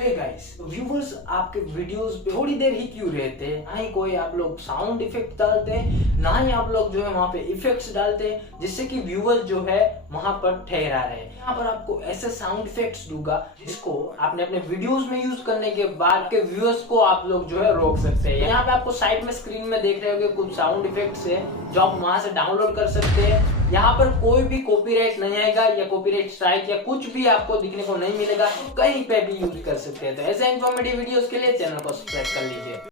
Hey guys, viewers आपके videos पे थोड़ी देर ही क्यों रहते हैं? ना ही कोई आप लोग साउंड इफेक्ट डालते हैं, ना ही आप लोग जो है वहाँ पे इफेक्ट्स डालते हैं जिससे कि व्यूवर्स जो है वहाँ पर ठहरा रहे। यहाँ पर आपको ऐसे साउंड इफेक्ट्स दूंगा जिसको आपने अपने वीडियोस में यूज करने के बाद के व्यूअर्स को आप लोग जो है रोक सकते हैं। यहाँ पे आपको साइड में स्क्रीन में देख रहे होंगे कुछ साउंड इफेक्ट्स है जो आप वहां से डाउनलोड कर सकते हैं। यहाँ पर कोई भी कॉपीराइट नहीं आएगा या कॉपीराइट स्ट्राइक या कुछ भी आपको दिखने को नहीं मिलेगा, कहीं पे भी यूज कर सकते हैं। तो ऐसे इन्फॉर्मेटिव वीडियोस के लिए चैनल को सब्सक्राइब कर लीजिए।